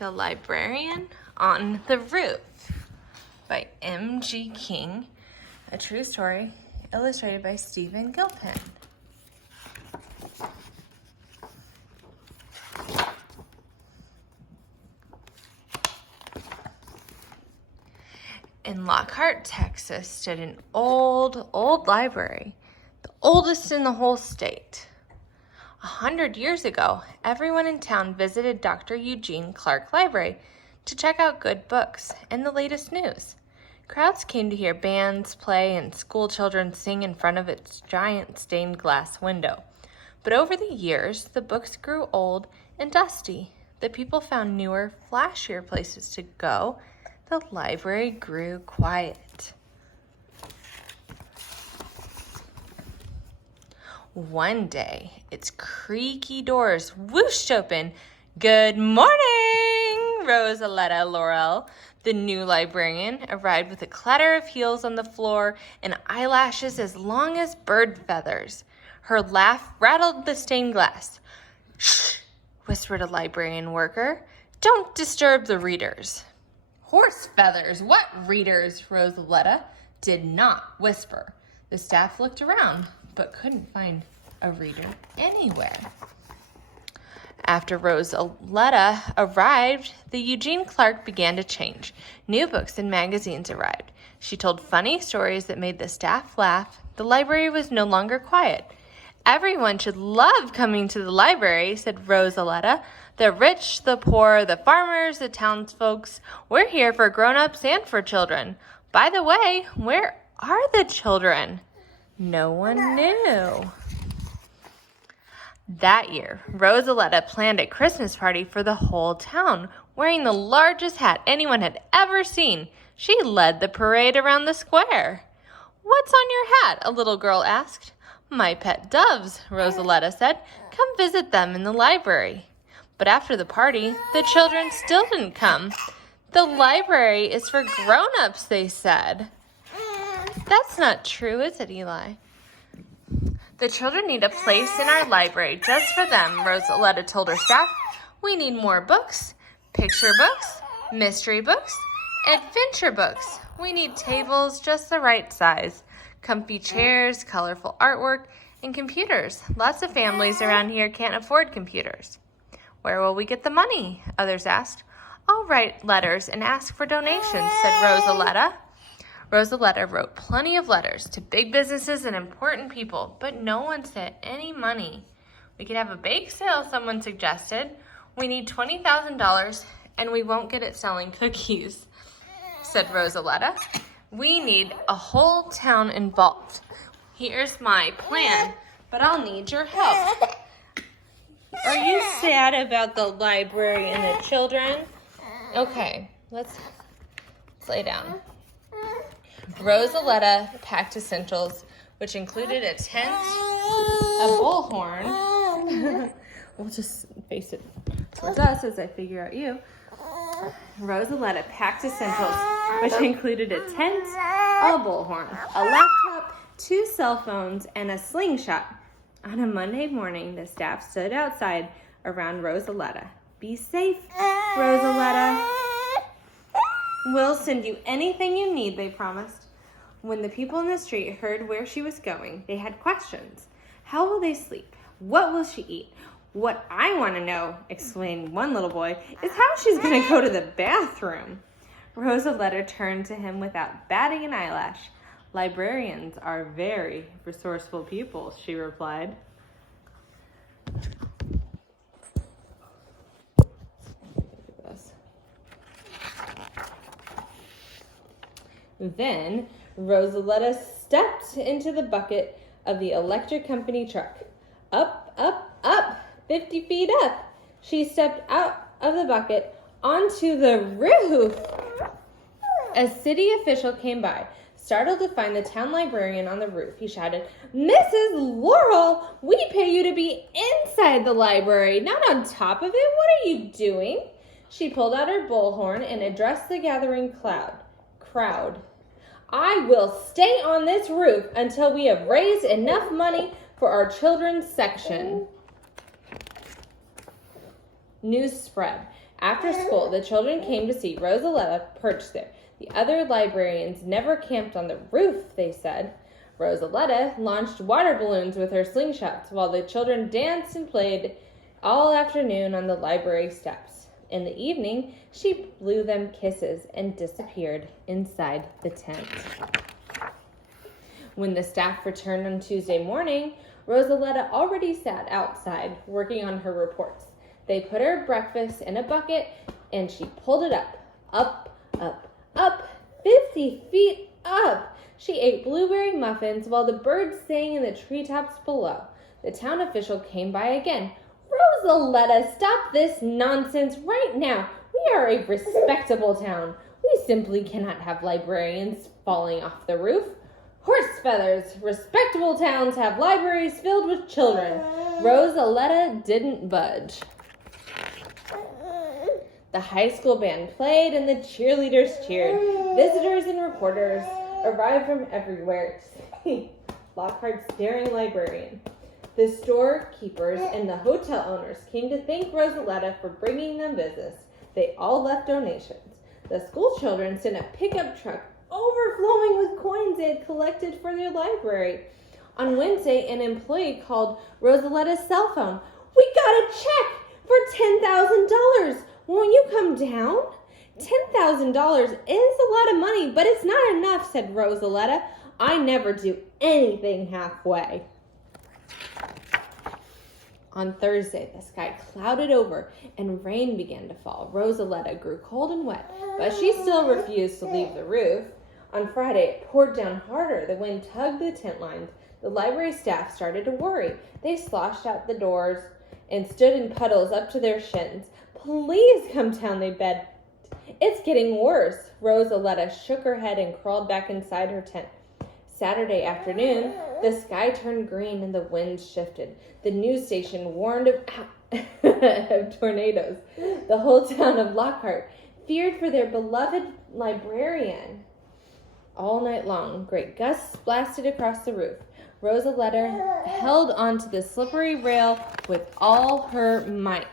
The Librarian on the Roof by M.G. King, a true story illustrated by Stephen Gilpin. In Lockhart, Texas, stood an old library, the oldest in the whole state. 100 years ago, everyone in town visited Dr. Eugene Clark Library to check out good books and the latest news. Crowds came to hear bands play and school children sing in front of its giant stained glass window. But over the years, the books grew old and dusty. The people found newer, flashier places to go. The library grew quiet. One day, its creaky doors whooshed open. "Good morning!" RoseAleta Laurell, the new librarian, arrived with a clatter of heels on the floor and eyelashes as long as bird feathers. Her laugh rattled the stained glass. "Shh!" whispered a librarian worker. "Don't disturb the readers." "Horse feathers! What readers?" RoseAleta did not whisper. The staff looked around, but couldn't find a reader anywhere. After RoseAleta arrived, the Eugene Clark began to change. New books and magazines arrived. She told funny stories that made the staff laugh. The library was no longer quiet. "Everyone should love coming to the library," said RoseAleta. "The rich, the poor, the farmers, the townsfolks. We're here for grown-ups and for children. By the way, where are the children?" No one knew. That year, RoseAleta planned a Christmas party for the whole town. Wearing the largest hat anyone had ever seen, she led the parade around the square. "What's on your hat?" a little girl asked. "My pet doves," RoseAleta said. "Come visit them in the library." But after the party, the children still didn't come. "The library is for grown-ups," they said. "That's not true, is it, Eli?" "The children need a place in our library just for them," RoseAleta told her staff. "We need more books, picture books, mystery books, adventure books. We need tables just the right size, comfy chairs, colorful artwork, and computers. Lots of families around here can't afford computers." "Where will we get the money?" others asked. "I'll write letters and ask for donations," said RoseAleta. RoseAleta wrote plenty of letters to big businesses and important people, but no one sent any money. "We could have a bake sale," someone suggested. "We need $20,000, and we won't get it selling cookies," said RoseAleta. "We need a whole town involved. Here's my plan, but I'll need your help." "Are you sad about the library and the children?" "Okay, let's lay down." RoseAleta packed essentials, which included a tent, a bullhorn. We'll just face it towards us as I figure out you. RoseAleta packed essentials, which included a tent, a bullhorn, a laptop, 2 cell phones, and a slingshot. On a Monday morning, the staff stood outside around RoseAleta. "Be safe, RoseAleta." "We'll send you anything you need," they promised. When the people in the street heard where she was going, they had questions. "How will they sleep? What will she eat? What I want to know," exclaimed one little boy, "is how she's going to go to the bathroom." RoseAleta turned to him without batting an eyelash. "Librarians are very resourceful people," she replied. Then RoseAleta stepped into the bucket of the electric company truck. Up, up, up, 50 feet up. She stepped out of the bucket onto the roof. A city official came by, startled to find the town librarian on the roof. He shouted, "Mrs. Laurell, we pay you to be inside the library, not on top of it. What are you doing?" She pulled out her bullhorn and addressed the gathering crowd. "I will stay on this roof until we have raised enough money for our children's section." News spread. After school, the children came to see RoseAleta perched there. The other librarians never camped on the roof, they said. RoseAleta launched water balloons with her slingshots while the children danced and played all afternoon on the library steps. In the evening, she blew them kisses and disappeared inside the tent. When the staff returned on Tuesday morning, RoseAleta already sat outside working on her reports. They put her breakfast in a bucket and she pulled it up, 50 feet up. She ate blueberry muffins while the birds sang in the treetops below. The town official came by again. RoseAleta, stop this nonsense right now. We are a respectable town. We simply cannot have librarians falling off the roof. Horse feathers. Respectable towns have libraries filled with children. RoseAleta didn't budge. The high school band played and the cheerleaders cheered. Visitors and reporters arrived from everywhere to see Lockhart's daring librarian. The storekeepers and the hotel owners came to thank RoseAleta for bringing them business. They all left donations. The school children sent a pickup truck overflowing with coins they had collected for their library. On Wednesday, an employee called RoseAleta's cell phone. We got a check for $10,000. Won't you come down? $10,000 is a lot of money, but it's not enough, said RoseAleta. I never do anything halfway. On Thursday, the sky clouded over and rain began to fall. RoseAleta grew cold and wet, but she still refused to leave the roof. On Friday, it poured down harder. The wind tugged the tent lines. The library staff started to worry. They sloshed out the doors and stood in puddles up to their shins. Please come down, they begged. It's getting worse. RoseAleta shook her head and crawled back inside her tent. Saturday afternoon, the sky turned green and the wind shifted. The news station warned of tornadoes. The whole town of Lockhart feared for their beloved librarian. All night long, great gusts blasted across the roof. RoseAleta held onto the slippery rail with all her might.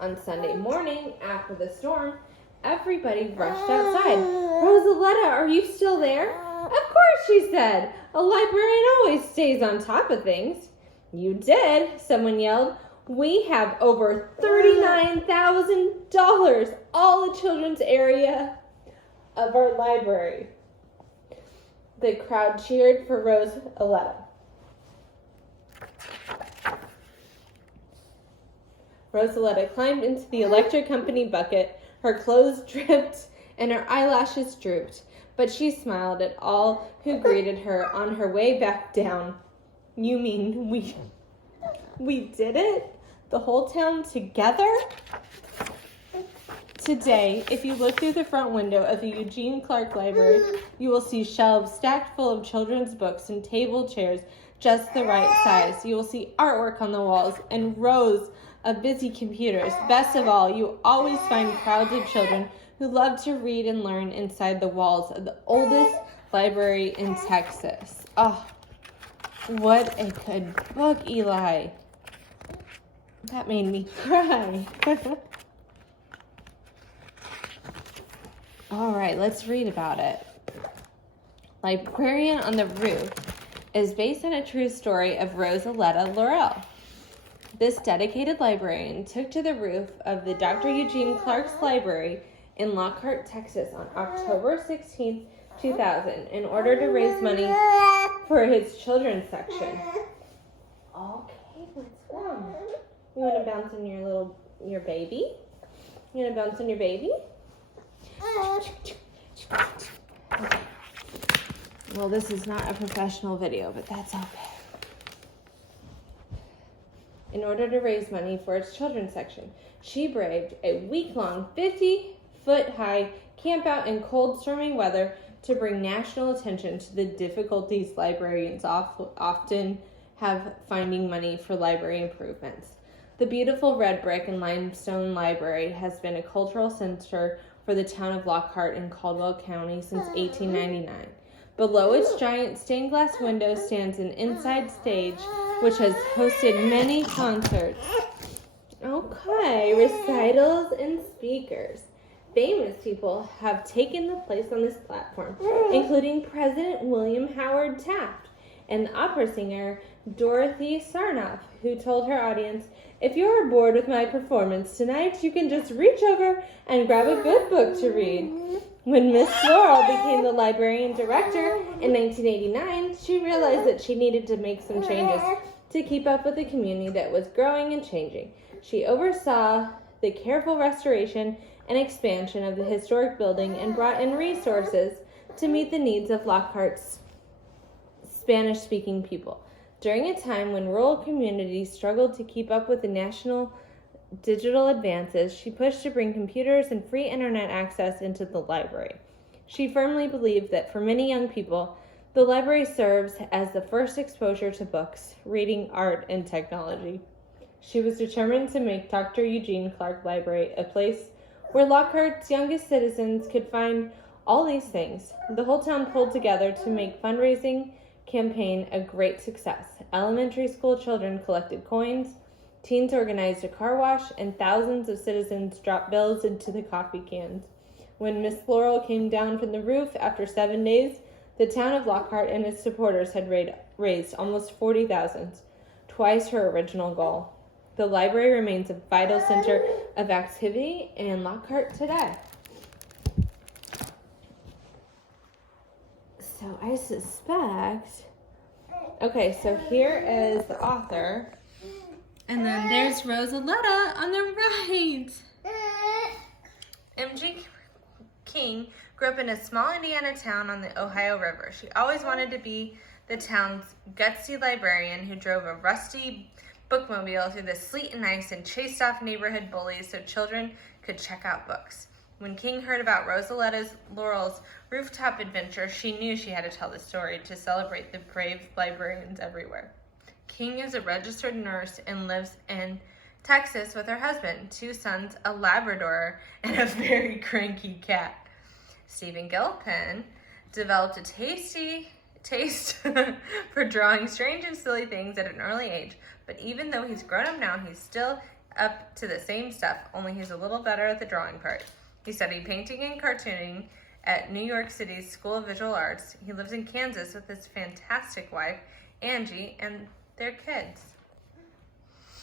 On Sunday morning, after the storm, everybody rushed outside. RoseAleta, are you still there? Of course, she said. A librarian always stays on top of things. You did, someone yelled. We have over $39,000, all the children's area of our library. The crowd cheered for RoseAleta. RoseAleta climbed into the electric company bucket. Her clothes dripped and her eyelashes drooped, but she smiled at all who greeted her on her way back down. You mean we did it? The whole town together? Today, if you look through the front window of the Eugene Clark Library, you will see shelves stacked full of children's books and table chairs just the right size. You will see artwork on the walls and rows of busy computers. Best of all, you always find crowds of children who love to read and learn inside the walls of the oldest library in Texas. Oh, what a good book, Eli. That made me cry. All right, let's read about it. Librarian on the Roof is based on a true story of RoseAleta Laurell. This dedicated librarian took to the roof of the Dr. Eugene Clark's Library in Lockhart, Texas on October 16, 2000 in order to raise money for his children's section. Okay, what's wrong? You want to bounce on your baby? You want to bounce on your baby? Okay. Well, this is not a professional video, but that's okay. In order to raise money for its children's section, she braved a week-long, 50-foot-high campout in cold, stormy weather to bring national attention to the difficulties librarians often have finding money for library improvements. The beautiful red brick and limestone library has been a cultural center for the town of Lockhart in Caldwell County since 1899. Below its giant stained glass window stands an inside stage which has hosted many concerts. Oh, Okay, recitals and speakers. Famous people have taken the place on this platform, including President William Howard Taft and opera singer Dorothy Sarnoff, who told her audience, "If you're bored with my performance tonight, you can just reach over and grab a good book to read." When Miss Laurel became the librarian director in 1989, she realized that she needed to make some changes to keep up with a community that was growing and changing. She oversaw the careful restoration and expansion of the historic building and brought in resources to meet the needs of Lockhart's Spanish-speaking people. During a time when rural communities struggled to keep up with the national digital advances, she pushed to bring computers and free internet access into the library. She firmly believed that for many young people, the library serves as the first exposure to books, reading, art, and technology. She was determined to make Dr. Eugene Clark Library a place where Lockhart's youngest citizens could find all these things. The whole town pulled together to make Fundraising Campaign a great success. Elementary school children collected coins, teens organized a car wash, and thousands of citizens dropped bills into the coffee cans. When Miss Laurel came down from the roof after 7 days, the town of Lockhart and its supporters had raised almost $40,000, twice her original goal. The library remains a vital center of activity in Lockhart today. So I suspect... Okay, so here is the author. And then there's RoseAleta on the right. M.G. King grew up in a small Indiana town on the Ohio River. She always wanted to be the town's gutsy librarian who drove a rusty bookmobile through the sleet and ice and chased off neighborhood bullies so children could check out books. When King heard about RoseAleta Laurell's rooftop adventure, she knew she had to tell the story to celebrate the brave librarians everywhere. King is a registered nurse and lives in Texas with her husband, 2 sons, a Labrador, and a very cranky cat. Stephen Gilpin developed a tasty taste for drawing strange and silly things at an early age, but even though he's grown up now, he's still up to the same stuff, only he's a little better at the drawing part. He studied painting and cartooning at New York City's School of Visual Arts. He lives in Kansas with his fantastic wife, Angie, and their kids.